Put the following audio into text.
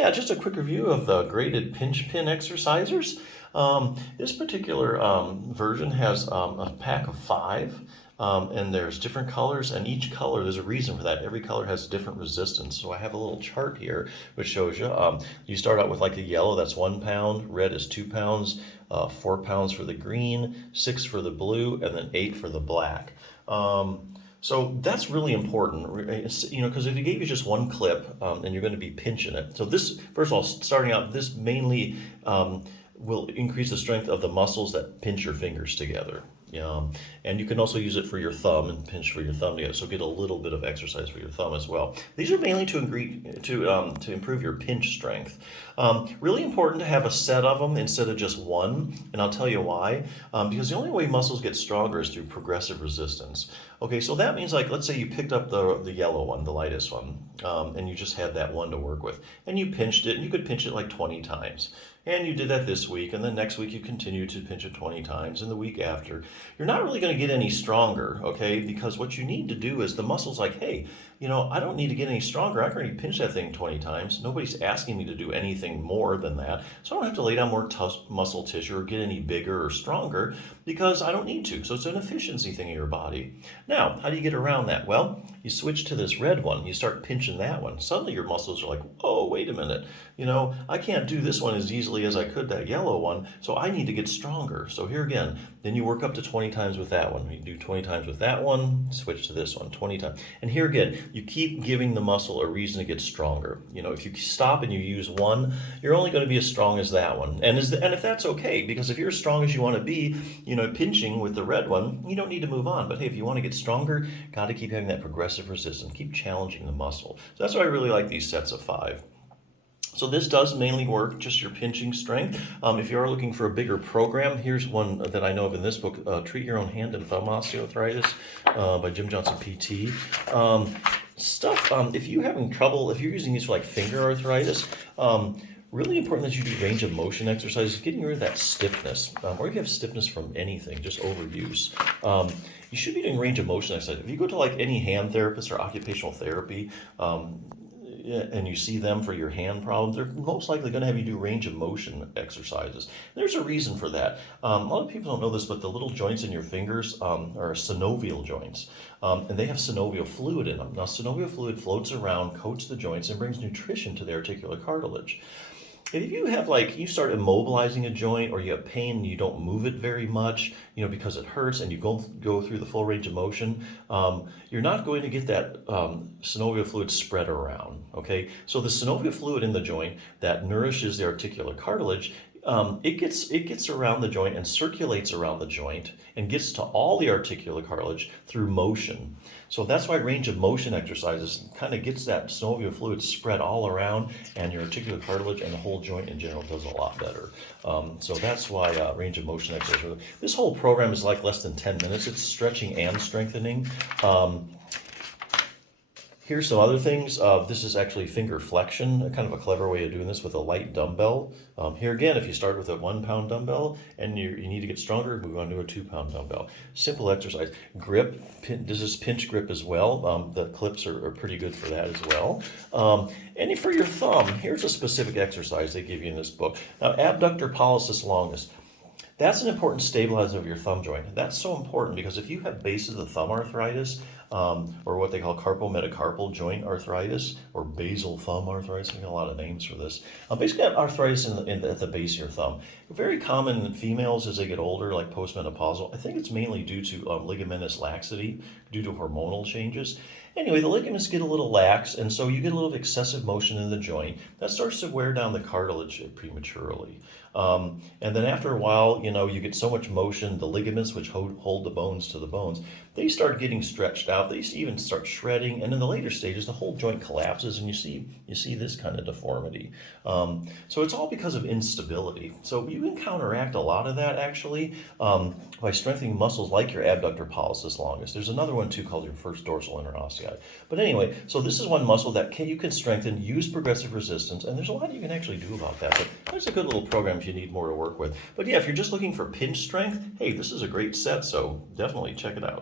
Yeah, just a quick review of the graded pinch pin exercisers. This particular version has a pack of 5, and there's different colors, and each color, there's a reason for that. Every color has different resistance. So I have a little chart here which shows you. You start out with like a yellow, that's 1 pound, red is 2 pounds, 4 pounds for the green, 6 for the blue, and then 8 for the black. So that's really important, because if you gave you just one clip and you're going to be pinching it. So this, first of all, starting out, this mainly will increase the strength of the muscles that pinch your fingers together. And you can also use it for your thumb and pinch for your thumb together. So get a little bit of exercise for your thumb as well. These are mainly to improve your pinch strength. Really important to have a set of them instead of just one, and I'll tell you why. Because the only way muscles get stronger is through progressive resistance. Okay, so that means, like, let's say you picked up the yellow one, the lightest one, and you just had that one to work with, and you pinched it, and you could pinch it like 20 times. And you did that this week, and then next week you continue to pinch it 20 times, and the week after. You're not really going to get any stronger, okay? Because what you need to do is the muscle's like, hey, I don't need to get any stronger. I can already pinch that thing 20 times. Nobody's asking me to do anything more than that. So I don't have to lay down more muscle tissue or get any bigger or stronger because I don't need to. So it's an efficiency thing in your body. Now, how do you get around that? Well, you switch to this red one. You start pinching that one. Suddenly your muscles are like, oh, wait a minute. I can't do this one as easily as I could that yellow one, so I need to get stronger. So here again, then you work up to 20 times with that one. You do 20 times with that one, switch to this one, 20 times. And here again, you keep giving the muscle a reason to get stronger. If you stop and you use one, you're only going to be as strong as that one. And if that's okay, because if you're as strong as you want to be, pinching with the red one, you don't need to move on. But hey, if you want to get stronger, got to keep having that progressive resistance, keep challenging the muscle. So that's why I really like these sets of 5. So this does mainly work just your pinching strength. If you are looking for a bigger program, here's one that I know of in this book, Treat Your Own Hand and Thumb Osteoarthritis by Jim Johnson PT. If you're having trouble, if you're using these for like finger arthritis, really important that you do range of motion exercises, getting rid of that stiffness, or if you have stiffness from anything, just overuse. You should be doing range of motion exercises. If you go to like any hand therapist or occupational therapy, and you see them for your hand problems, they're most likely going to have you do range of motion exercises. There's a reason for that. A lot of people don't know this, but the little joints in your fingers are synovial joints, and they have synovial fluid in them. Now, synovial fluid floats around, coats the joints, and brings nutrition to the articular cartilage. If you have you start immobilizing a joint, or you have pain and you don't move it very much, because it hurts, and you go through the full range of motion, you're not going to get that synovial fluid spread around, okay? So the synovial fluid in the joint that nourishes the articular cartilage, it gets around the joint and circulates around the joint and gets to all the articular cartilage through motion. So that's why range of motion exercises kind of gets that synovial fluid spread all around, and your articular cartilage and the whole joint in general does a lot better. So that's why range of motion exercises. This whole program is like less than 10 minutes. It's stretching and strengthening. Here's some other things. This is actually finger flexion, kind of a clever way of doing this with a light dumbbell. Here again, if you start with a 1 pound dumbbell and you need to get stronger, move on to a 2 pound dumbbell. Simple exercise. Grip, this is pinch grip as well. The clips are pretty good for that as well. And for your thumb, here's a specific exercise they give you in this book. Now, abductor pollicis longus. That's an important stabilizer of your thumb joint. That's so important because if you have base of the thumb arthritis, or what they call carpometacarpal joint arthritis, or basal thumb arthritis, we got a lot of names for this. Basically, arthritis at the base of your thumb. Very common in females as they get older, like postmenopausal. I think it's mainly due to ligamentous laxity, due to hormonal changes. Anyway, the ligaments get a little lax, and so you get a little excessive motion in the joint. That starts to wear down the cartilage prematurely. And then after a while, you get so much motion, the ligaments, which hold the bones to the bones, they start getting stretched out. They even start shredding, and in the later stages, the whole joint collapses, and you see this kind of deformity. So it's all because of instability. So you can counteract a lot of that actually by strengthening muscles like your abductor pollicis longus. There's another one too called your first dorsal interossei. But anyway, so this is one muscle that you can strengthen, use progressive resistance, and there's a lot you can actually do about that. But there's a good little program if you need more to work with. But yeah, if you're just looking for pinch strength, hey, this is a great set, so definitely check it out.